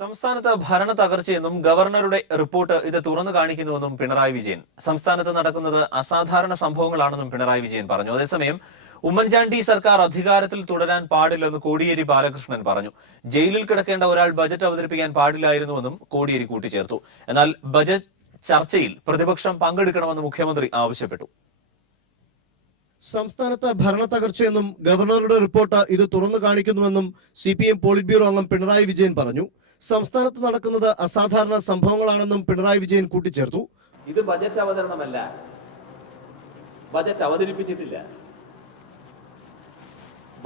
സംസ്ഥാനത്ത് ഭരണ തകർച്ചയെന്നും ഗവർണറുടെ റിപ്പോർട്ട് ഇത് തുറന്നു കാണിക്കുന്നുവെന്നും പിണറായി വിജയൻ. സംസ്ഥാനത്ത് നടക്കുന്നത് അസാധാരണ സംഭവങ്ങളാണെന്നും പിണറായി വിജയൻ പറഞ്ഞു. അതേസമയം ഉമ്മൻചാണ്ടി സർക്കാർ അധികാരത്തിൽ തുടരാൻ പാടില്ലെന്ന് കോടിയേരി ബാലകൃഷ്ണൻ പറഞ്ഞു. ജയിലിൽ കിടക്കേണ്ട ഒരാൾ ബജറ്റ് അവതരിപ്പിക്കാൻ പാടില്ലായിരുന്നുവെന്നും കോടിയേരി കൂട്ടിച്ചേർത്തു. എന്നാൽ ബജറ്റ് ചർച്ചയിൽ പ്രതിപക്ഷം പങ്കെടുക്കണമെന്ന് മുഖ്യമന്ത്രി ആവശ്യപ്പെട്ടു. സംസ്ഥാനത്ത് ഭരണ തകർച്ചയെന്നും ഗവർണറുടെ റിപ്പോർട്ട് ഇത് തുറന്നു കാണിക്കുന്നുവെന്നും CPM പോളിറ്റ് ബ്യൂറോ അംഗം പിണറായി വിജയൻ പറഞ്ഞു. സംസ്ഥാനത്ത് നടക്കുന്നത് അസാധാരണ സംഭവങ്ങളാണെന്നും പിണറായി വിജയൻ കൂട്ടിച്ചേർത്തു. ഇത് ബജറ്റ് അവതരണമല്ല, ബജറ്റ് അവതരിപ്പിച്ചിട്ടില്ല.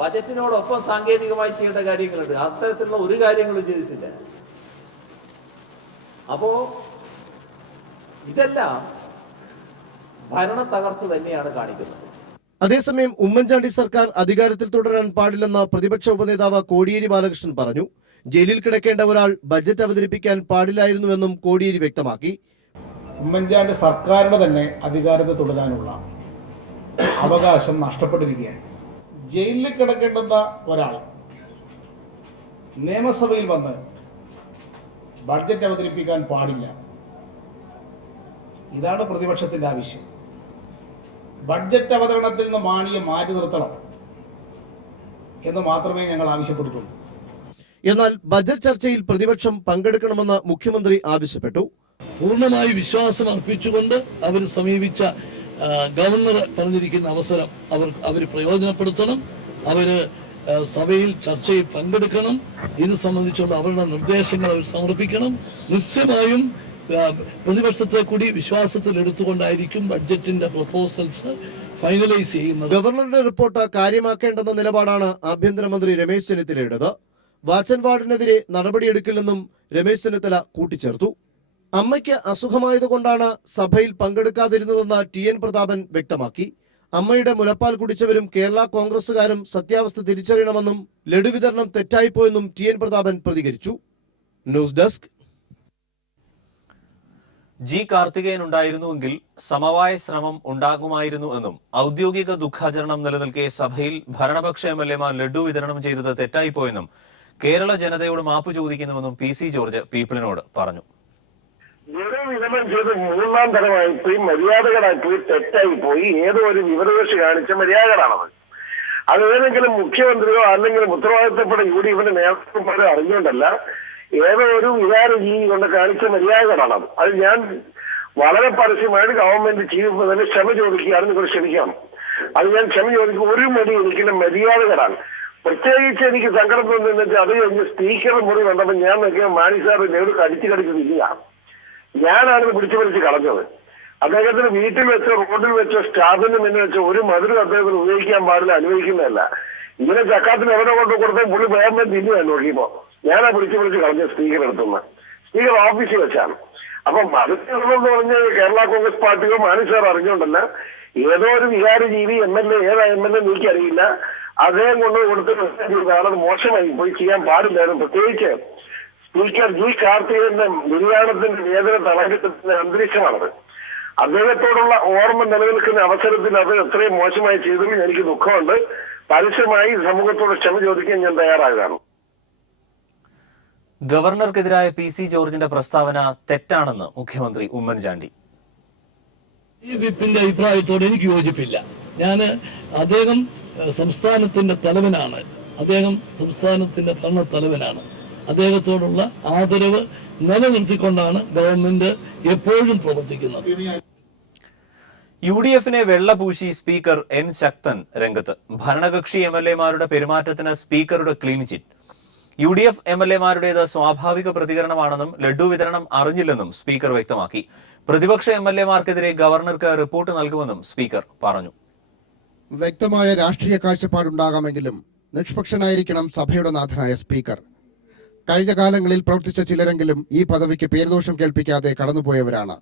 ബജറ്റിനോടൊപ്പം സാങ്കേതികമായി ചെയ്യേണ്ട കാര്യങ്ങളുണ്ട്. അത്തരത്തിലുള്ള ഒരു കാര്യങ്ങളും ചെയ്തിട്ടില്ല. അപ്പോ ഇതെല്ലാം ഭരണ തകർച്ച തന്നെയാണ് കാണിക്കുന്നത്. അതേസമയം ഉമ്മൻചാണ്ടി സർക്കാർ അധികാരത്തിൽ തുടരാൻ പാടില്ലെന്ന് പ്രതിപക്ഷ ഉപനേതാവ് കോടിയേരി ബാലകൃഷ്ണൻ പറഞ്ഞു. ജയിലിൽ കിടക്കേണ്ട ഒരാൾ ബജറ്റ് അവതരിപ്പിക്കാൻ പാടില്ലായിരുന്നുവെന്നും കോടിയേരി വ്യക്തമാക്കി. ഉമ്മൻചാണ്ടി സർക്കാരിന്റെ തന്നെ അധികാരത്തിൽ തുടരാനുള്ള അവകാശം നഷ്ടപ്പെട്ടിരിക്കുകയാണ്. ജയിലിൽ കിടക്കേണ്ടുന്ന ഒരാൾ നിയമസഭയിൽ വന്ന് ബഡ്ജറ്റ് അവതരിപ്പിക്കാൻ പാടില്ല. ഇതാണ് പ്രതിപക്ഷത്തിന്റെ ആവശ്യം. ബഡ്ജറ്റ് അവതരണത്തിൽ നിന്ന് മാണിയെ മാറ്റി നിർത്തണം എന്ന് മാത്രമേ ഞങ്ങൾ ആവശ്യപ്പെട്ടിട്ടുള്ളൂ. എന്നാൽ ബജറ്റ് ചർച്ചയിൽ പ്രതിപക്ഷം പങ്കെടുക്കണമെന്ന് മുഖ്യമന്ത്രി ആവശ്യപ്പെട്ടു. പൂർണ്ണമായി വിശ്വാസം അർപ്പിച്ചുകൊണ്ട് അവർ സമീപിച്ച ഗവർണർ പറഞ്ഞിരിക്കുന്ന അവസരം അവർ പ്രയോജനപ്പെടുത്തണം. അവര് സഭയിൽ ചർച്ചയിൽ പങ്കെടുക്കണം. ഇത് സംബന്ധിച്ചുള്ള അവരുടെ നിർദ്ദേശങ്ങൾ അവർ സമർപ്പിക്കണം. നിശ്ചയമായും പ്രതിപക്ഷത്തെ കൂടി വിശ്വാസത്തിൽ എടുത്തുകൊണ്ടായിരിക്കും ബഡ്ജറ്റിന്റെ പ്രപ്പോസൽസ് ഫൈനലൈസ് ചെയ്യുന്നത്. ഗവർണറുടെ റിപ്പോർട്ട് കാര്യമാക്കേണ്ടെന്ന നിലപാടാണ് ആഭ്യന്തരമന്ത്രി രമേശ് ചെന്നിത്തലയുടേത്. വാച്ചൻവാർഡിനെതിരെ നടപടിയെടുക്കില്ലെന്നും രമേശ് ചെന്നിത്തല കൂട്ടിച്ചേർത്തു. അമ്മയ്ക്ക് അസുഖമായതുകൊണ്ടാണ് സഭയിൽ പങ്കെടുക്കാതിരുന്നതെന്ന് TN പ്രതാപൻ വ്യക്തമാക്കി. അമ്മയുടെ മുലപ്പാൽ കുടിച്ചവരും കേരള കോൺഗ്രസുകാരും സത്യാവസ്ഥ തിരിച്ചറിയണമെന്നും ലഡു വിതരണം തെറ്റായിപ്പോയെന്നും TN പ്രതാപൻ പ്രതികരിച്ചു. News desk. G. കാർത്തികേയൻ ഉണ്ടായിരുന്നുവെങ്കിൽ സമവായ ശ്രമം ഉണ്ടാകുമായിരുന്നു എന്നും ഔദ്യോഗിക ദുഃഖാചരണം നിലനിൽക്കെ സഭയിൽ ഭരണപക്ഷ MLA മാർ ലഡു വിതരണം ചെയ്തത് തെറ്റായിപ്പോയെന്നും കേരള ജനതയോട് മാപ്പ് ചോദിക്കുന്നുവെന്നും PC ജോർജ് പീപ്പിളിനോട് പറഞ്ഞു. വിതരണം ചെയ്ത് മൂന്നാം തരമായിപ്പോയി, മര്യാദകളായിപ്പോയി, തെറ്റായിപ്പോയി. ഏതോ ഒരു വിവരദോഷി കാണിച്ച മര്യാദകളാണത്. അത് ഏതെങ്കിലും മുഖ്യമന്ത്രിയോ അല്ലെങ്കിൽ ഉത്തരവാദിത്തപ്പെട്ട UDF നേതൃത്വക്കാരോ അറിഞ്ഞുകൊണ്ടല്ല, ഏതോ ഒരു വികാര ജീവി കൊണ്ട് കാണിച്ച മര്യാദകളാണത്. അത് ഞാൻ വളരെ പരസ്യമായിട്ട് ഗവൺമെന്റ് ചീഫ് തന്നെ ക്ഷമ ചോദിക്കുകയാണ്. നിങ്ങൾ ക്ഷമിക്കാം. അത് ഞാൻ ക്ഷമ ചോദിക്കും. ഒരു മടി എനിക്കുള്ള മര്യാദകളാണ്. പ്രത്യേകിച്ച് എനിക്ക് സങ്കടം തോന്നുന്നത് അത് കഴിഞ്ഞ് സ്പീക്കർ മുറി വന്നപ്പോൾ ഞാൻ നോക്കിയാൽ മാണി സാറ് നേരിട്ട് കടിച്ചില്ല. ഞാനാണ് പിടിച്ചു വലിച്ച് കളഞ്ഞത്. അദ്ദേഹത്തിന് വീട്ടിൽ വെച്ചോ റോഡിൽ വെച്ചോ സ്റ്റാഫിന് മുന്നിൽ വെച്ചോ ഒരു മധുരം അദ്ദേഹത്തിന് ഉപയോഗിക്കാൻ പാടില്ല, അനുവദിക്കുന്നതല്ല. ഇങ്ങനെ ചക്കാത്തിന് എവിടെ കൊണ്ട് കൊടുത്താൽ പുള്ളി വേഗം തിന്നുവാൻ നോക്കിയപ്പോ ഞാനാ പിടിച്ചു കളഞ്ഞ സ്പീക്കർ എടുത്തുന്ന സ്പീക്കർ ഓഫീസിൽ വെച്ചാണ്. അപ്പം മതത്തിനെന്ന് പറഞ്ഞ കേരള കോൺഗ്രസ് പാർട്ടിയോ മാണി സാർ അറിഞ്ഞുകൊണ്ടല്ല, ഏതോ ഒരു വികാര ജീവി MLA ഏതാ MLA എനിക്ക് അറിയില്ല, അദ്ദേഹം കൊണ്ട് കൊടുത്തിട്ട് മോശമായി പോയി, ചെയ്യാൻ പാടില്ലായിരുന്നു. പ്രത്യേകിച്ച് സ്പീക്കർ G. കാർത്തികേയന്റെ നിര്യാണത്തിന്റെ വേദന തളകിട്ടുന്ന അന്തരീക്ഷമാണത്. അദ്ദേഹത്തോടുള്ള ഓർമ്മ നിലനിൽക്കുന്ന അവസരത്തിൽ അത് എത്രയും മോശമായി ചെയ്തതിൽ എനിക്ക് ദുഃഖമുണ്ട്. പരസ്യമായി സമൂഹത്തോട് ക്ഷമ ചോദിക്കാൻ ഞാൻ തയ്യാറാകുകയാണ്. ഗവർണർക്കെതിരായ PC ജോർജിന്റെ പ്രസ്താവന തെറ്റാണെന്ന് മുഖ്യമന്ത്രി ഉമ്മൻചാണ്ടി. ഈ വിപ്പിന്റെ അഭിപ്രായത്തോട് എനിക്ക് യോജിപ്പില്ല. അദ്ദേഹം സംസ്ഥാനത്തിന്റെ തലവനാണ്. അദ്ദേഹം സംസ്ഥാനത്തിന്റെ ഭരണ തലവനാണ്. അദ്ദേഹത്തോടുള്ള ആദരവ് നിലനിർത്തിക്കൊണ്ടാണ് ഗവൺമെന്റ് എപ്പോഴും പ്രവർത്തിക്കുന്നത്. UDF-നെ വെള്ളപൂശി സ്പീക്കർ N. ശക്തൻ രംഗത്ത്. ഭരണകക്ഷി MLA മാരുടെ പെരുമാറ്റത്തിന് സ്പീക്കറുടെ ക്ലീൻ ചിറ്റ്. UDF MLA മാരുടേത് സ്വാഭാവിക പ്രതികരണമാണെന്നും ലഡു വിതരണം അറിഞ്ഞില്ലെന്നും സ്പീക്കർ വ്യക്തമാക്കി. പ്രതിപക്ഷ MLA മാർക്കെതിരെ ഗവർണർക്ക് റിപ്പോർട്ട് നൽകുമെന്നും സ്പീക്കർ പറഞ്ഞു. വ്യക്തമായ രാഷ്ട്രീയ കാഴ്ചപ്പാടുണ്ടാകാമെങ്കിലും നിഷ്പക്ഷനായിരിക്കണം സഭയുടെ നാഥനായ സ്പീക്കർ. കഴിഞ്ഞ കാലങ്ങളിൽ പ്രവർത്തിച്ച ചിലരെങ്കിലും ഈ പദവിക്ക് പേരുദോഷം കേൾപ്പിക്കാതെ കടന്നുപോയവരാണ്.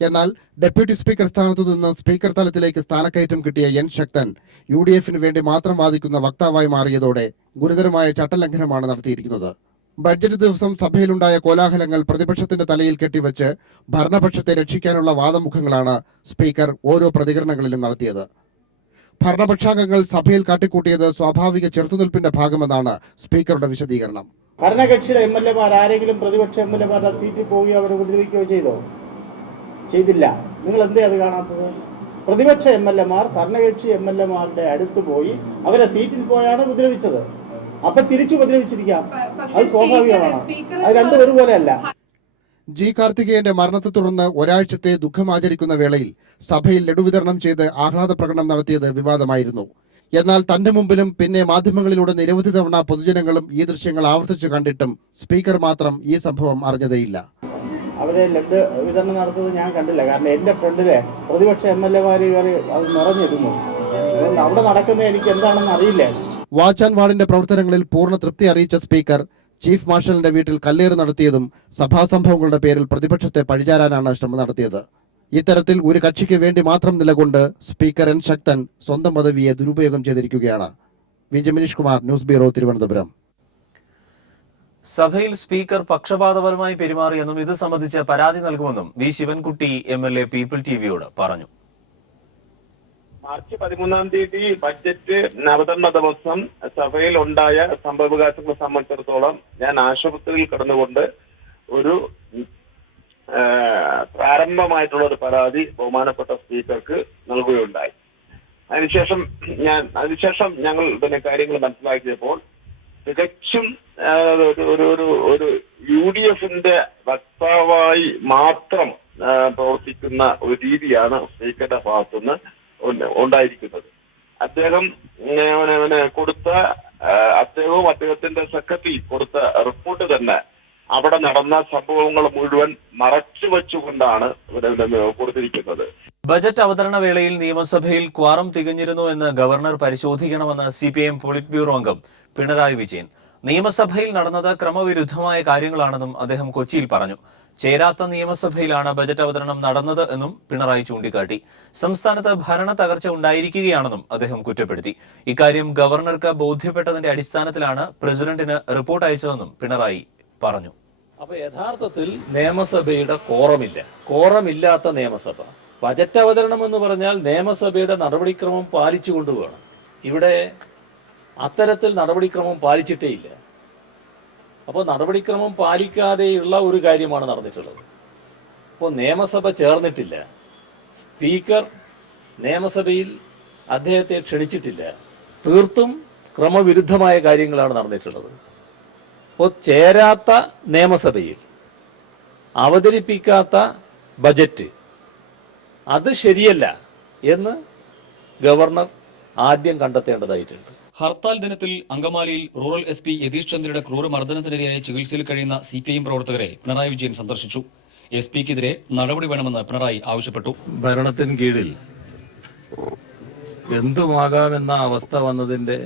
എന്നാൽ ഡെപ്യൂട്ടി സ്പീക്കർ സ്ഥാനത്തു നിന്ന് സ്പീക്കർ തലത്തിലേക്ക് സ്ഥാനക്കയറ്റം കിട്ടിയ N. ശക്തൻ UDF-ന് വേണ്ടി മാത്രം വാദിക്കുന്ന വക്താവായി മാറിയതോടെ ഗുരുതരമായ ചട്ടലംഘനമാണ് നടത്തിയിരിക്കുന്നത്. ബഡ്ജറ്റ് ദിവസം സഭയിലുണ്ടായ കോലാഹലങ്ങൾ പ്രതിപക്ഷത്തിന്റെ തലയിൽ കെട്ടിവെച്ച് ഭരണപക്ഷത്തെ രക്ഷിക്കാനുള്ള വാദമുഖങ്ങളാണ് സ്പീക്കർ ഓരോ പ്രതികരണങ്ങളിലും നടത്തിയത്. ഭരണപക്ഷാംഗങ്ങൾ സഭയിൽ കാട്ടിക്കൂട്ടിയത് സ്വാഭാവിക ചെറുത്തുനിൽപ്പിന്റെ ഭാഗമെന്നാണ് സ്പീക്കറുടെ വിശദീകരണം. ഭരണകക്ഷിയുടെ MLA-മാർ ആരെങ്കിലും പ്രതിപക്ഷ MLA-മാരുടെ സീറ്റിൽ പോവുകയോ അവരെ ഉപദ്രവിക്കുകയോ ചെയ്തോ? ചെയ്തില്ല. നിങ്ങൾ എന്തേ അത് കാണാത്തത്? പ്രതിപക്ഷ MLA-മാർ ഭരണകക്ഷി MLA-മാരുടെ അടുത്ത് പോയി അവരെ സീറ്റിൽ പോയാണ് ഉപദ്രവിച്ചത്. അപ്പൊ തിരിച്ചു ഉപദ്രവിച്ചിരിക്കാം, അത് സ്വാഭാവികമാണ്. അത് രണ്ടും ഒരുപോലെയല്ല. ജി കാർത്തികേയന്റെ മരണത്തെ തുടർന്ന് ഒരാഴ്ചത്തെ ദുഃഖമാചരിക്കുന്ന വേളയിൽ സഭയിൽ ലഡു വിതരണം ചെയ്ത് ആഹ്ലാദ പ്രകടനം നടത്തിയത് വിവാദമായിരുന്നു. എന്നാൽ തന്റെ മുമ്പിലും പിന്നെ മാധ്യമങ്ങളിലൂടെ നിരവധി തവണ പൊതുജനങ്ങളും ഈ ദൃശ്യങ്ങൾ ആവർത്തിച്ചു കണ്ടിട്ടും സ്പീക്കർ മാത്രം ഈ സംഭവം അറിഞ്ഞതേയില്ല. അവരെ ലഡ് വിതരണം നടത്തുന്നത് ഞാൻ കണ്ടില്ല. കാരണം എന്റെ ഫ്രണ്ടിലെ പ്രതിപക്ഷ MLA-മാർ കയറി അത് നിറഞ്ഞിരുന്നു. അവിടെ നടക്കുന്നത് എനിക്ക് എന്താണെന്ന് അറിയില്ല. വാച്ച് ആൻഡ് വാർഡിന്റെ പ്രവർത്തനങ്ങളിൽ പൂർണ്ണ തൃപ്തി അറിയിച്ച സ്പീക്കർ ചീഫ് മാർഷലിന്റെ വീട്ടിൽ കല്ലേറ് നടത്തിയതും സഭാ സംഭവങ്ങളുടെ പേരിൽ പ്രതിപക്ഷത്തെ പഴിചാരാനാണ് ശ്രമം നടത്തിയത്. ഇത്തരത്തിൽ ഒരു കക്ഷിക്ക് വേണ്ടി മാത്രം നിലകൊണ്ട് സ്പീക്കർ എൻ ശക്തൻ സ്വന്തം പദവിയെ ദുരുപയോഗം ചെയ്തിരിക്കുകയാണ്. V Jamineesh Kumar, news bureau, Thiruvananthapuram. സഭയിൽ സ്പീക്കർ പക്ഷപാതപരമായി പെരുമാറിയെന്നും ഇത് സംബന്ധിച്ച് പരാതി നൽകുമെന്നും വി ശിവൻകുട്ടി MLA പീപ്പിൾ ടിവിയോട് പറഞ്ഞു. മാർച്ച് 13-ാം തീയതി ബഡ്ജറ്റ് അവതരണ ദിവസം സഭയിൽ ഉണ്ടായ സംഭവവികാസങ്ങളെ സംബന്ധിച്ചിടത്തോളം ഞാൻ ആശുപത്രിയിൽ കിടന്നുകൊണ്ട് ഒരു പ്രാരംഭമായിട്ടുള്ള ഒരു പരാതി ബഹുമാനപ്പെട്ട സ്പീക്കർക്ക് നൽകുകയുണ്ടായി. അതിനുശേഷം ഞങ്ങൾ കാര്യങ്ങൾ മനസ്സിലാക്കിയപ്പോൾ തികച്ചും ഒരു UDF-ന്റെ വക്താവായി മാത്രം പ്രവർത്തിക്കുന്ന ഒരു രീതിയാണ് സ്പീക്കറുടെ ഭാഗത്തുനിന്ന് ഉണ്ടായിരിക്കുന്നത്. അദ്ദേഹം അദ്ദേഹവും അദ്ദേഹത്തിന്റെ സെക്രട്ടറി കൊടുത്ത റിപ്പോർട്ട് തന്നെ അവിടെ നടന്ന സംഭവങ്ങൾ മുഴുവൻ മറച്ചു വെച്ചുകൊണ്ടാണ് കൊടുത്തിരിക്കുന്നത്. ബജറ്റ് അവതരണ വേളയിൽ നിയമസഭയിൽ ക്വാറം തികഞ്ഞിരുന്നു എന്ന് ഗവർണർ പരിശോധിക്കണമെന്ന് CPIM പോളിറ്റ് ബ്യൂറോ അംഗം പിണറായി വിജയൻ. നിയമസഭയിൽ നടന്നത് ക്രമവിരുദ്ധമായ കാര്യങ്ങളാണെന്നും അദ്ദേഹം കൊച്ചിയിൽ പറഞ്ഞു. ചേരാത്ത നിയമസഭയിലാണ് ബജറ്റ് അവതരണം നടന്നത് എന്നും പിണറായി ചൂണ്ടിക്കാട്ടി. സംസ്ഥാനത്ത് ഭരണ തകർച്ച ഉണ്ടായിരിക്കുകയാണെന്നും അദ്ദേഹം കുറ്റപ്പെടുത്തി. ഇക്കാര്യം ഗവർണർക്ക് ബോധ്യപ്പെട്ടതിന്റെ അടിസ്ഥാനത്തിലാണ് പ്രസിഡന്റിന് റിപ്പോർട്ട് അയച്ചതെന്നും പിണറായി പറഞ്ഞു. അപ്പൊ യഥാർത്ഥത്തിൽ നിയമസഭയുടെ കോറമില്ലാത്ത നിയമസഭ, ബജറ്റ് അവതരണം എന്ന് പറഞ്ഞാൽ നിയമസഭയുടെ നടപടിക്രമം പാലിച്ചുകൊണ്ട് വേണം. ഇവിടെ അത്തരത്തിൽ നടപടിക്രമം പാലിച്ചിട്ടേ ഇല്ല. അപ്പോൾ നടപടിക്രമം പാലിക്കാതെയുള്ള ഒരു കാര്യമാണ് നടന്നിട്ടുള്ളത്. അപ്പോൾ നിയമസഭ ചേർന്നിട്ടില്ല, സ്പീക്കർ നിയമസഭയിൽ അദ്ദേഹത്തെ ക്ഷണിച്ചിട്ടില്ല. തീർത്തും ക്രമവിരുദ്ധമായ കാര്യങ്ങളാണ് നടന്നിട്ടുള്ളത്. അപ്പോൾ ചേരാത്ത നിയമസഭയിൽ അവതരിപ്പിക്കാത്ത ബജറ്റ് അത് ശരിയല്ല എന്ന് ഗവർണർ ആദ്യം കണ്ടെത്തേണ്ടതായിട്ടുണ്ട്. ഹർത്താൽ ദിനത്തിൽ അങ്കമാലിയിൽ റൂറൽ SP യതീഷ് ചന്ദ്രയുടെ ക്രൂരമർദ്ദനത്തിനിരയായി ചികിത്സയിൽ കഴിയുന്ന CPIM പ്രവർത്തകരെ പിണറായി വിജയൻ സന്ദർശിച്ചു. SP-ക്കെതിരെ നടപടി വേണമെന്ന് പിണറായി ആവശ്യപ്പെട്ടു. ഭരണത്തിന് കീഴിൽ എന്തുമാകാമെന്ന അവസ്ഥ വന്നതിന്റെ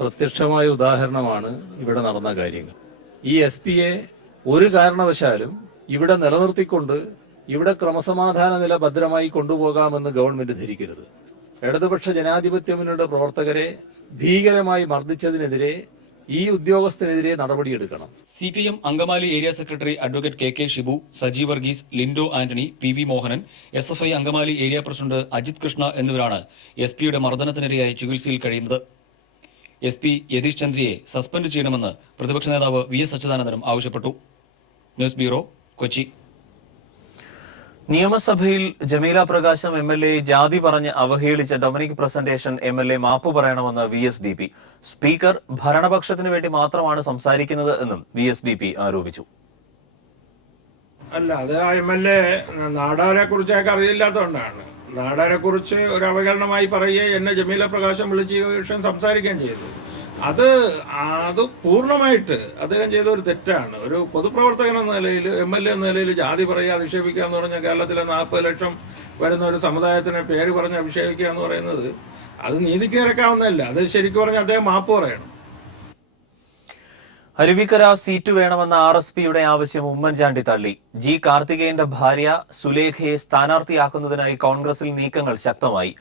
പ്രത്യക്ഷമായ ഉദാഹരണമാണ് ഇവിടെ നടന്ന കാര്യങ്ങൾ. ഈ SP-യെ ഒരു കാരണവശാലും ഇവിടെ നിലനിർത്തിക്കൊണ്ട് ഇവിടെ ക്രമസമാധാന നില ഭദ്രമായി കൊണ്ടുപോകാമെന്ന് ഗവൺമെന്റ് ധരിക്കരുത്. ഇടതുപക്ഷ ജനാധിപത്യ മുന്നണിയുടെ പ്രവർത്തകരെ ഭീകരമായി മർദ്ദിച്ചതിനെതിരെ ഈ ഉദ്യോഗസ്ഥനെതിരെ നടപടിയെടുക്കണം. CPIM Angamaly area secretary advocate KK Shibu, Saji Varghese, Lindo Antony, PV Mohanan, SFI Angamaly area president Ajith Krishna എന്നിവരാണ് SP-യുടെ മർദ്ദനത്തിനിരയായി ചികിത്സയിൽ കഴിയുന്നത്. SP യതീഷ് ചന്ദ്രയെ സസ്പെൻഡ് ചെയ്യണമെന്ന് പ്രതിപക്ഷ നേതാവ് VS അച്യുതാനന്ദനും ആവശ്യപ്പെട്ടു. News bureau, Kochi. നിയമസഭയിൽ ജമീല പ്രകാശം MLA ജാതി പറഞ്ഞ് അവഹേളിച്ച ഡൊമിനിക് പ്രസന്റേഷൻ MLA മാപ്പ് പറയണമെന്ന് VSDP. സ്പീക്കർ ഭരണപക്ഷത്തിന് വേണ്ടി മാത്രമാണ് സംസാരിക്കുന്നത് എന്നും VSDP ആരോപിച്ചു. അല്ല, അത് MLA നാടാരെ കുറിച്ചൊക്കെ അറിയില്ലാത്തതുകൊണ്ടാണ്. നാടാരെ കുറിച്ച് ഒരു അവഹേളനമായി പറയുകയും എന്നെ ജമീല പ്രകാശം വിളിച്ച് ഈ വിഷയം സംസാരിക്കുകയും ചെയ്തു. അത് പൂർണ്ണമായിട്ട് അദ്ദേഹം ചെയ്ത ഒരു തെറ്റാണ്. ഒരു പൊതുപ്രവർത്തകൻ എന്ന നിലയിൽ, MLA എന്ന നിലയിൽ ജാതി പറയുക, അധിക്ഷേപിക്കുക എന്ന് പറഞ്ഞാൽ കേരളത്തിലെ 40 ലക്ഷം വരുന്ന ഒരു സമുദായത്തിനെ പേര് പറഞ്ഞ് അഭിഷേകിക്കുക എന്ന് പറയുന്നത് അത് നീതിക്ക് നിരക്കാവുന്നതല്ല. അത് ശരിക്കും പറഞ്ഞാൽ അദ്ദേഹം മാപ്പ് പറയണം. അരുവിക്കര സീറ്റ് വേണമെന്ന RSPയുടെ ആവശ്യം ഉമ്മൻചാണ്ടി തള്ളി. ജി കാർത്തികേയന്റെ ഭാര്യ സുലേഖയെ സ്ഥാനാർത്ഥിയാക്കുന്നതിനായി കോൺഗ്രസിൽ നീക്കങ്ങൾ ശക്തമായി.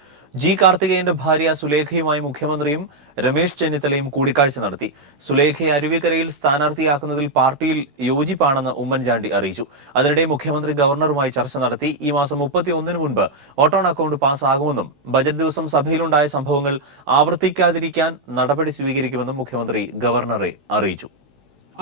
ജി കാർത്തികേയന്റെ ഭാര്യ സുലേഖയുമായി മുഖ്യമന്ത്രിയും രമേശ് ചെന്നിത്തലയും കൂടിക്കാഴ്ച നടത്തി. സുലേഖയെ അരുവിക്കരയിൽ സ്ഥാനാർത്ഥിയാക്കുന്നതിൽ പാർട്ടിയിൽ യോജിപ്പാണെന്ന് ഉമ്മൻചാണ്ടി അറിയിച്ചു. അതിനിടെ മുഖ്യമന്ത്രി ഗവർണറുമായി ചർച്ച നടത്തി. ഈ മാസം 31 മുൻപ് ഓൺ അക്കൌണ്ട് പാസ്സാകുമെന്നും ബജറ്റ് ദിവസം സഭയിലുണ്ടായ സംഭവങ്ങൾ ആവർത്തിക്കാതിരിക്കാൻ നടപടി സ്വീകരിക്കുമെന്നും മുഖ്യമന്ത്രി ഗവർണറെ അറിയിച്ചു.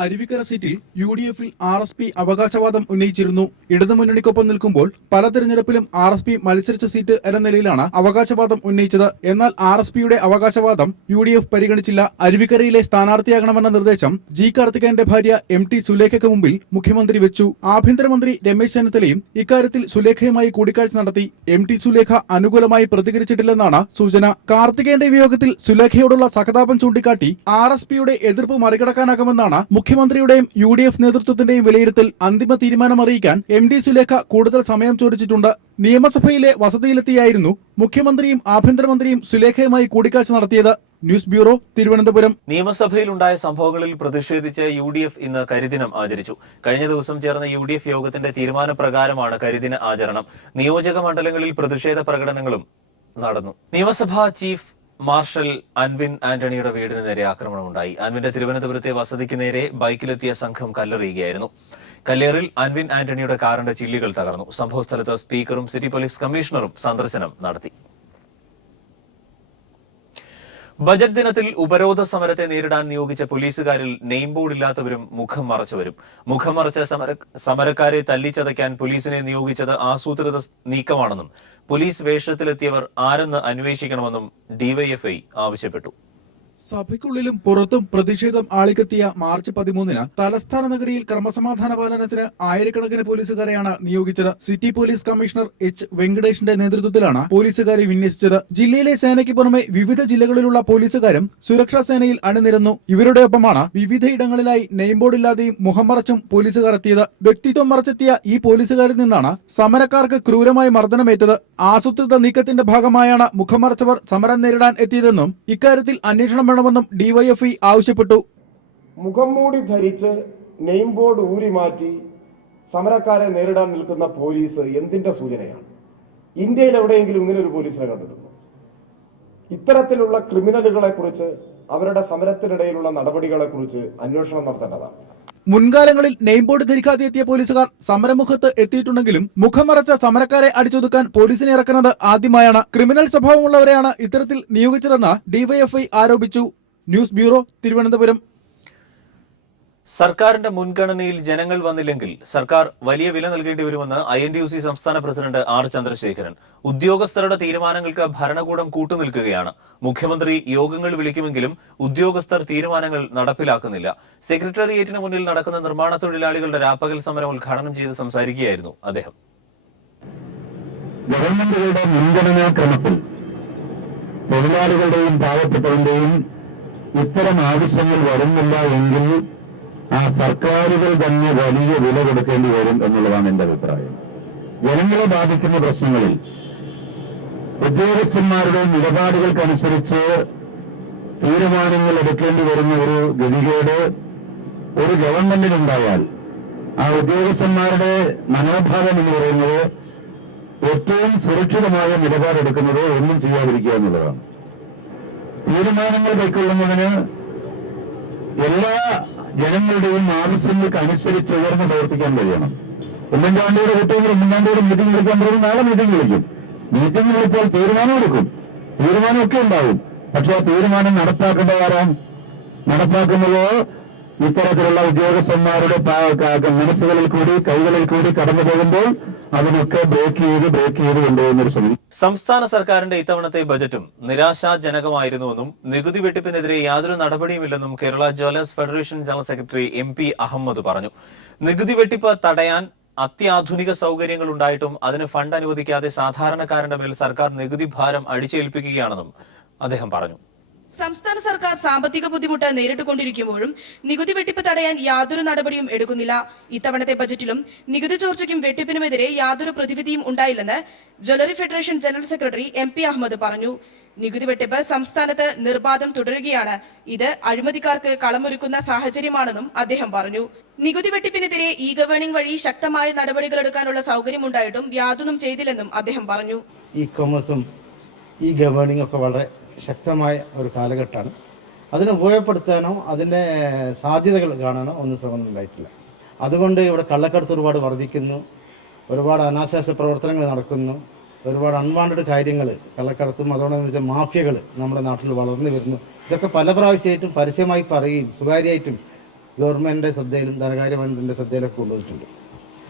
അരുവിക്കര സീറ്റിൽ UDF RSP അവകാശവാദം ഉന്നയിച്ചിരുന്നു. ഇടതുമുന്നണിക്കൊപ്പം നിൽക്കുമ്പോൾ പല തെരഞ്ഞെടുപ്പിലും RSP മത്സരിച്ച സീറ്റ് എന്ന നിലയിലാണ് അവകാശവാദം ഉന്നയിച്ചത്. എന്നാൽ RSPയുടെ അവകാശവാദം UDF പരിഗണിച്ചില്ല. അരുവിക്കരയിലെ സ്ഥാനാർത്ഥിയാകണമെന്ന നിർദ്ദേശം G. കാർത്തികേയന്റെ ഭാര്യ MT സുലേഖയ്ക്ക് മുമ്പിൽ മുഖ്യമന്ത്രി വെച്ചു. ആഭ്യന്തരമന്ത്രി രമേശ് ചെന്നിത്തലയും ഇക്കാര്യത്തിൽ സുലേഖയുമായി കൂടിക്കാഴ്ച നടത്തി. MT സുലേഖ അനുകൂലമായി പ്രതികരിച്ചിട്ടില്ലെന്നാണ് സൂചന. കാർത്തികേയന്റെ വിയോഗത്തിൽ സുലേഖയോടുള്ള സഹതാപം ചൂണ്ടിക്കാട്ടി RSPയുടെ എതിർപ്പ് മറികടക്കാനാകുമെന്നാണ് മുഖ്യമന്ത്രിയുടെയും UDF നേതൃത്വത്തിന്റെയും വിലയിരുത്തൽ. അന്തിമ തീരുമാനം അറിയിക്കാൻ MD സുലേഖ കൂടുതൽ സമയം ചോദിച്ചിട്ടുണ്ട്. നിയമസഭയിലെ വസതിയിലെത്തിയായിരുന്നു മുഖ്യമന്ത്രിയും ആഭ്യന്തരമന്ത്രിയും സുലേഖയുമായി കൂടിക്കാഴ്ച നടത്തിയത്. News bureau, Thiruvananthapuram. നിയമസഭയിലുണ്ടായ സംഭവങ്ങളിൽ പ്രതിഷേധിച്ച് UDF ഇന്ന് കരിദിനം ആചരിച്ചു. കഴിഞ്ഞ ദിവസം ചേർന്ന UDF യോഗത്തിന്റെ തീരുമാനപ്രകാരമാണ് കരിദിന ആചരണം. നിയോജക മണ്ഡലങ്ങളിൽ പ്രതിഷേധ പ്രകടനങ്ങളും നടന്നു. നിയമസഭാ ചീഫ് മാർഷൽ അൻവിൻ ആന്റണിയുടെ വീടിന് നേരെ ആക്രമണമുണ്ടായി. അൻവിന്റെ തിരുവനന്തപുരത്തെ വസതിക്ക് നേരെ ബൈക്കിലെത്തിയ സംഘം കല്ലെറിയുകയായിരുന്നു. കല്ലേറിൽ അൻവിൻ ആന്റണിയുടെ കാറിന്റെ ചില്ലുകൾ തകർന്നു. സംഭവസ്ഥലത്ത് സ്പീക്കറും സിറ്റി പോലീസ് കമ്മീഷണറും സന്ദർശനം നടത്തി. ബജറ്റ് ദിനത്തിൽ ഉപരോധ സമരത്തെ നേരിടാൻ നിയോഗിച്ച പോലീസുകാരിൽ നെയിം ബോർഡ് ഇല്ലാത്തവരും മുഖം മറച്ചവരും. മുഖം മറച്ച സമരക്കാരെ തല്ലിച്ചതയ്ക്കാൻ പോലീസിനെ നിയോഗിച്ചത് ആസൂത്രിത നീക്കമാണെന്നും പോലീസ് വേഷത്തിലെത്തിയവർ ആരെന്ന് അന്വേഷിക്കണമെന്നും DYFI ആവശ്യപ്പെട്ടു. സഭയ്ക്കുള്ളിലും പുറത്തും പ്രതിഷേധം ആളിക്കത്തിയ മാർച്ച് 13-ന് തലസ്ഥാന നഗരിയിൽ ക്രമസമാധാന പാലനത്തിന് ആയിരക്കണക്കിന് പോലീസുകാരെയാണ് നിയോഗിച്ചത്. City police commissioner H. വെങ്കടേഷിന്റെ നേതൃത്വത്തിലാണ് പോലീസുകാരെ വിന്യസിച്ചത്. ജില്ലയിലെ സേനയ്ക്ക് പുറമെ വിവിധ ജില്ലകളിലുള്ള പോലീസുകാരും സുരക്ഷാ സേനയിൽ അണിനിരന്നു. ഇവരുടെ ഒപ്പമാണ് വിവിധയിടങ്ങളിലായി നെയിം ബോർഡ് ഇല്ലാതെയും മുഖം മറച്ചും പോലീസുകാർ എത്തിയത്. വ്യക്തിത്വം മറച്ചെത്തിയ ഈ പോലീസുകാരിൽ നിന്നാണ് സമരക്കാർക്ക് ക്രൂരമായി മർദ്ദനമേറ്റത്. ആസൂത്രിത നീക്കത്തിന്റെ ഭാഗമായാണ് മുഖം മറച്ചവർ സമരം നേരിടാൻ എത്തിയതെന്നും ഇക്കാര്യത്തിൽ അന്വേഷണം വേണമെന്നും DYFI ആവശ്യപ്പെട്ടു. മുഖം മൂടി ധരിച്ച് നെയിം ബോർഡ് ഊരി മാറ്റി സമരക്കാരെ നേരിടാൻ നിൽക്കുന്ന പോലീസ് എന്തിന്റെ സൂചനയാണ്? ഇന്ത്യയിൽ എവിടെയെങ്കിലും ഇങ്ങനെ ഒരു പോലീസിനെ കണ്ടിട്ടുണ്ടോ? ഇത്തരത്തിലുള്ള ക്രിമിനലുകളെ കുറിച്ച്, അവരുടെ സമരത്തിനിടയിലുള്ള നടപടികളെ കുറിച്ച് അന്വേഷണം നടത്തേണ്ടതാണ്. മുൻകാലങ്ങളിൽ നെയിം ബോർഡ് ധരിക്കാതെ എത്തിയ പോലീസുകാർ സമരമുഖത്ത് എത്തിയിട്ടുണ്ടെങ്കിലും മുഖം മറച്ച സമരക്കാരെ അടിച്ചൊതുക്കാൻ പോലീസിനെ ഇറക്കുന്നത് ആദ്യമായാണ്. ക്രിമിനൽ സ്വഭാവമുള്ളവരെയാണ് ഇത്തരത്തിൽ നിയോഗിച്ചതെന്ന് DYFI ആരോപിച്ചു. News bureau, Thiruvananthapuram. സർക്കാരിന്റെ മുൻഗണനയിൽ ജനങ്ങൾ വന്നില്ലെങ്കിൽ സർക്കാർ വലിയ വില നൽകേണ്ടി വരുമെന്ന് INTUC സംസ്ഥാന പ്രസിഡന്റ് R. ചന്ദ്രശേഖരൻ. ഉദ്യോഗസ്ഥരുടെ തീരുമാനങ്ങൾക്ക് ഭരണകൂടം കൂട്ടുനിൽക്കുകയാണ്. മുഖ്യമന്ത്രി യോഗങ്ങൾ വിളിക്കുമെങ്കിലും ഉദ്യോഗസ്ഥർ തീരുമാനങ്ങൾ നടപ്പിലാക്കുന്നില്ല. സെക്രട്ടേറിയറ്റിന് മുന്നിൽ നടക്കുന്ന നിർമ്മാണ തൊഴിലാളികളുടെ രാപ്പകൽ സമരം ഉദ്ഘാടനം ചെയ്ത് സംസാരിക്കുകയായിരുന്നു അദ്ദേഹം. ഗവൺമെന്റുകളുടെ മുൻഗണനാ ക്രമത്തിൽ തൊഴിലാളികളുടെയും പാവപ്പെട്ടവരുടെയും ഇത്തരം ആവശ്യങ്ങൾ വരുന്നില്ല എങ്കിൽ ആ സർക്കാരുകൾ തന്നെ വലിയ വില കൊടുക്കേണ്ടി വരും എന്നുള്ളതാണ് എന്റെ അഭിപ്രായം. ജനങ്ങളെ ബാധിക്കുന്ന പ്രശ്നങ്ങളിൽ ഉദ്യോഗസ്ഥന്മാരുടെ നിലപാടുകൾക്കനുസരിച്ച് തീരുമാനങ്ങൾ എടുക്കേണ്ടി വരുന്ന ഒരു ഗതികേട് ഒരു ഗവൺമെന്റിനുണ്ടായാൽ ആ ഉദ്യോഗസ്ഥന്മാരുടെ മനോഭാവം എന്ന് പറയുന്നത് ഏറ്റവും സുരക്ഷിതമായ നിലപാടെടുക്കുന്നത് ഒന്നും ചെയ്യാതിരിക്കുക എന്നുള്ളതാണ്. തീരുമാനങ്ങൾ കൈക്കൊള്ളുന്നതിന് എല്ലാ ജനങ്ങളുടെയും ആവശ്യങ്ങൾക്ക് അനുസരിച്ച് ഉയർന്ന് പ്രവർത്തിക്കാൻ കഴിയണം. ഉമ്മൻചാണ്ടിയുടെ കുട്ടികൾ ഉമ്മൻചാണ്ടിയുടെ മീറ്റിംഗ് വിളിക്കാൻ പറയും, നാളെ മീറ്റിംഗ് വിളിക്കും. മീറ്റിംഗ് വിളിച്ചാൽ തീരുമാനം എടുക്കും, തീരുമാനമൊക്കെ ഉണ്ടാവും. പക്ഷെ ആ തീരുമാനം നടപ്പാക്കേണ്ടതാരാണ്? നടപ്പാക്കുന്നത് ഇത്തരത്തിലുള്ള ഉദ്യോഗസ്ഥന്മാരുടെ മനസ്സുകളിൽ കൂടി, കൈകളിൽ കൂടി കടന്നു പോകുമ്പോൾ അതിനൊക്കെ ബ്രേക്ക് ചെയ്ത് കൊണ്ടുപോകുന്നൊരു സമിതി. സംസ്ഥാന സർക്കാരിന്റെ ഇത്തവണത്തെ ബജറ്റും നിരാശാജനകമായിരുന്നുവെന്നും നികുതി വെട്ടിപ്പിനെതിരെ യാതൊരു നടപടിയുമില്ലെന്നും Kerala jewellers federation general secretary MP Ahmed പറഞ്ഞു. നികുതി വെട്ടിപ്പ് തടയാൻ അത്യാധുനിക സൗകര്യങ്ങൾ ഉണ്ടായിട്ടും അതിന് ഫണ്ട് അനുവദിക്കാതെ സാധാരണക്കാരന്റെ മേൽ സർക്കാർ നികുതി ഭാരം അടിച്ചേൽപ്പിക്കുകയാണെന്നും അദ്ദേഹം പറഞ്ഞു. സംസ്ഥാന സർക്കാർ സാമ്പത്തിക ബുദ്ധിമുട്ട് നേരിട്ടുകൊണ്ടിരിക്കുമ്പോഴും നികുതി വെട്ടിപ്പ് തടയാൻ യാതൊരു നടപടിയും എടുക്കുന്നില്ല. ഇത്തവണത്തെ ബജറ്റിലും നികുതി ചോർച്ചയ്ക്കും വെട്ടിപ്പിനുമെതിരെ യാതൊരു പ്രതിവിധിയും ഉണ്ടായില്ലെന്ന് jewellery federation general secretary MP Ahmed പറഞ്ഞു. നികുതി വെട്ടിപ്പ് സംസ്ഥാനത്ത് നിർബാധം തുടരുകയാണ്. ഇത് അഴിമതിക്കാർക്ക് കളമൊരുക്കുന്ന സാഹചര്യമാണെന്നും അദ്ദേഹം പറഞ്ഞു. നികുതി വെട്ടിപ്പിനെതിരെ ഗവേണിംഗ് വഴി ശക്തമായ നടപടികളെടുക്കാനുള്ള സൗകര്യമുണ്ടായിട്ടും യാതൊന്നും ചെയ്തില്ലെന്നും അദ്ദേഹം പറഞ്ഞു. ഇ-കൊമേഴ്സും ഗവേണിംഗ് ഒക്കെ വളരെ ശക്തമായ ഒരു കാലഘട്ടമാണ്. അതിനെ ഉപയോഗപ്പെടുത്താനോ അതിൻ്റെ സാധ്യതകൾ കാണാനോ ഒന്നും ശ്രമം ഉണ്ടായിട്ടില്ല. അതുകൊണ്ട് ഇവിടെ കള്ളക്കടത്ത് ഒരുപാട് വർദ്ധിക്കുന്നു, ഒരുപാട് അനാശാസ്യ പ്രവർത്തനങ്ങൾ നടക്കുന്നു, ഒരുപാട് അൺവാണ്ടഡ് കാര്യങ്ങൾ, കള്ളക്കടത്തും അതോടൊപ്പം വെച്ചാൽ മാഫിയകൾ നമ്മുടെ നാട്ടിൽ വളർന്നു വരുന്നു. ഇതൊക്കെ പല പ്രാവശ്യമായിട്ടും പരസ്യമായി പറയുകയും സ്വകാര്യമായിട്ടും ഗവൺമെൻറ്റിൻ്റെ ശ്രദ്ധയിലും ധനകാര്യമന്ത്രിൻ്റെ ശ്രദ്ധയിലൊക്കെ കൊണ്ടുവന്നിട്ടുണ്ട്.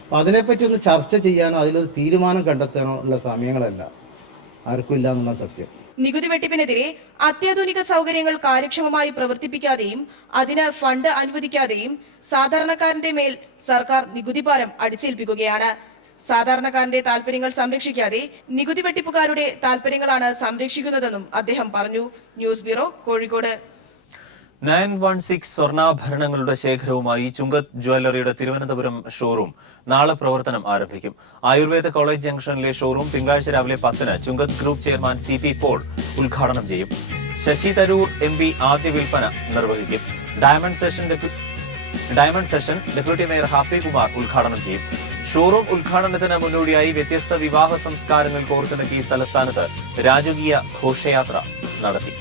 അപ്പോൾ അതിനെപ്പറ്റി ഒന്ന് ചർച്ച ചെയ്യാനോ അതിലൊരു തീരുമാനം കണ്ടെത്താനോ ഉള്ള സമയങ്ങളല്ല ആർക്കും ഇല്ല എന്നുള്ള സത്യം. നികുതി വെട്ടിപ്പിനെതിരെ അത്യാധുനിക സൗകര്യങ്ങൾ കാര്യക്ഷമമായി പ്രവർത്തിപ്പിക്കാതെയും അതിന് ഫണ്ട് അനുവദിക്കാതെയും സാധാരണക്കാരന്റെ മേൽ സർക്കാർ നികുതി ഭാരം അടിച്ചേൽപ്പിക്കുകയാണ്. സാധാരണക്കാരന്റെ താൽപര്യങ്ങൾ സംരക്ഷിക്കാതെ നികുതി വെട്ടിപ്പുകാരുടെ താൽപര്യങ്ങളാണ് സംരക്ഷിക്കുന്നതെന്നും അദ്ദേഹം പറഞ്ഞു. News bureau, Kozhikode. 916 സ്വർണ്ണാഭരണങ്ങളുടെ ശേഖരവുമായി ചുങ്കത്ത് ജ്വല്ലറിയുടെ തിരുവനന്തപുരം ഷോറൂം നാളെ പ്രവർത്തനം ആരംഭിക്കും. ആയുർവേദ കോളേജ് ജംഗ്ഷനിലെ ഷോറൂം തിങ്കളാഴ്ച രാവിലെ 10-ന് ചുങ്കത്ത് ഗ്രൂപ്പ് ചെയർമാൻ CP പോൾ ഉദ്ഘാടനം ചെയ്യും. ശശി തരൂർ MP ആദ്യ വിൽപ്പന നിർവഹിക്കും. Diamond session deputy mayor happy Kumar ഉദ്ഘാടനം ചെയ്യും. ഷോറൂം ഉദ്ഘാടനത്തിന് മുന്നോടിയായി വ്യത്യസ്ത വിവാഹ സംസ്കാരങ്ങൾ കോർത്തിണക്കി തലസ്ഥാനത്ത് രാജകീയ ഘോഷയാത്ര നടത്തി.